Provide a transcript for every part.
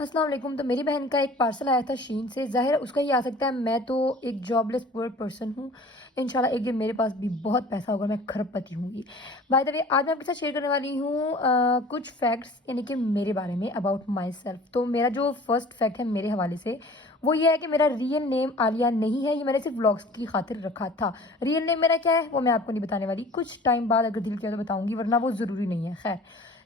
السلام علیکم. تو میری بہن کا ایک پارسل آیا تھا شین سے. ظاہر اس کا ہی آ سکتا ہے. میں تو ایک جاب لیس پور پرسن ہوں. انشاءاللہ ایک دن میرے پاس بھی بہت پیسہ ہوگا, میں کھرب پتی ہوں گی. بائی دا وے آج میں آپ کے ساتھ شیئر کرنے والی ہوں کچھ فیکٹس, یعنی کہ میرے بارے میں, اباؤٹ مائی سیلف. تو میرا جو فرسٹ فیکٹ ہے میرے حوالے سے وہ یہ ہے کہ میرا ریئل نیم عالیہ نہیں ہے. یہ میں نے صرف ولاگس کی خاطر رکھا تھا. ریئل نیم میرا کیا ہے وہ میں آپ کو نہیں بتانے والی. کچھ ٹائم بعد اگر دل کیا تو بتاؤں گی, ورنہ وہ ضروری نہیں ہے. خیر,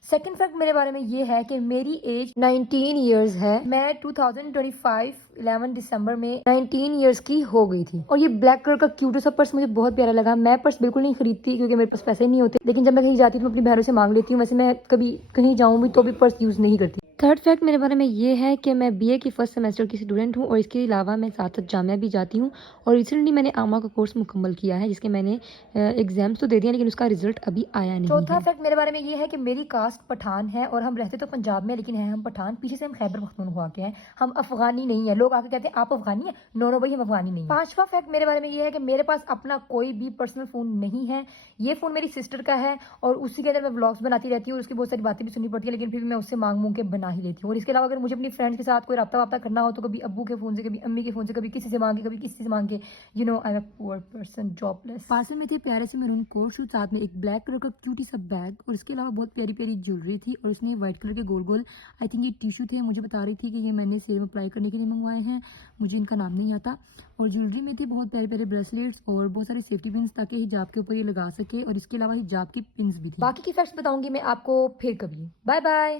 سیکنڈ فیکٹ میرے بارے میں یہ ہے کہ میری ایج 19 ایئرز ہے. میں 2025 11 دسمبر میں 19 ایئرز کی ہو گئی تھی. اور یہ بلیک کلر کا کیوٹ سا پرس مجھے بہت پیارا لگا. میں پرس بالکل نہیں خریدتی کیونکہ میرے پاس پیسے نہیں ہوتے, لیکن جب میں کہیں جاتی ہوں تو میں اپنی بہنوں سے مانگ لیتی ہوں. ویسے میں کبھی کہیں جاؤں بھی تو بھی پرس یوز نہیں کرتی. تھرڈ فیکٹ میرے بارے میں یہ ہے کہ میں بی اے کی فرسٹ سیمسٹر کی اسٹوڈنٹ ہوں, اور اس کے علاوہ میں ساتھ ساتھ جامعہ بھی جاتی ہوں. اور ریسنٹلی میں نے آما کا کورس مکمل کیا ہے, جس کے میں نے ایگزامس تو دے دیا لیکن اس کا رزلٹ ابھی آیا نہیں. چوتھا فیکٹ میرے بارے میں یہ ہے کہ میری کاسٹ پٹھان ہے, اور ہم رہتے تو پنجاب میں لیکن ہیں ہم پٹھان. پیچھے سے ہم خیبر پختونخوا کے ہیں, ہم افغانی نہیں ہیں. لوگ آ کے کہتے ہیں آپ افغانی ہیں. نو بھائی, ہم افغانی نہیں ہیں. پانچواں فیکٹ میرے بارے میں یہ ہے کہ میرے پاس اپنا کوئی بھی پرسنل فون نہیں ہے. یہ فون میری سسٹر کا ہے, اور اسی کے اندر میں ولاگس بناتی رہتی ہوں. اس کی بہت ساری باتیں بھی سننی پڑتی ہیں, لیکن پھر بھی میں اس سے مانگ کے بنا ہی لیتی ہوں. اور اس کے علاوہ اگر مجھے اپنی فرینڈس کے ساتھ کوئی رابطہ کرنا ہو تو کبھی ابو کے فون سے, کبھی امی کے فون سے, کبھی کسی سے مانگے, کبھی کسی سے مانگے. You know I am a poor person, job less. Parcel میں تھے پیارے سے میرون کوٹ شوز, ساتھ میں ایک بلیک کلر کا کیوٹی سا بیگ, اور اس کے علاوہ بہت پیاری پیاری جیولری تھی. اور اس میں وائٹ کلر کے گول گول آئی تھنک یہ ٹیشو تھے. مجھے بتا رہی تھی کہ یہ میں نے سیرم اپلائی کرنے کے لیے منگوائے ہیں, مجھے ان کا نام نہیں آتا. اور جیولری میں تھے بہت پیارے پیارے بریسلیٹس اور بہت سارے سیفٹی پنس, تاکہ حجاب کے اوپر یہ لگا سکے. اور اس کے علاوہ حجاب کی پنس بھی تھی. باقی کی فیکٹس بتاؤں گی میں آپ کو پھر کبھی. Bye bye.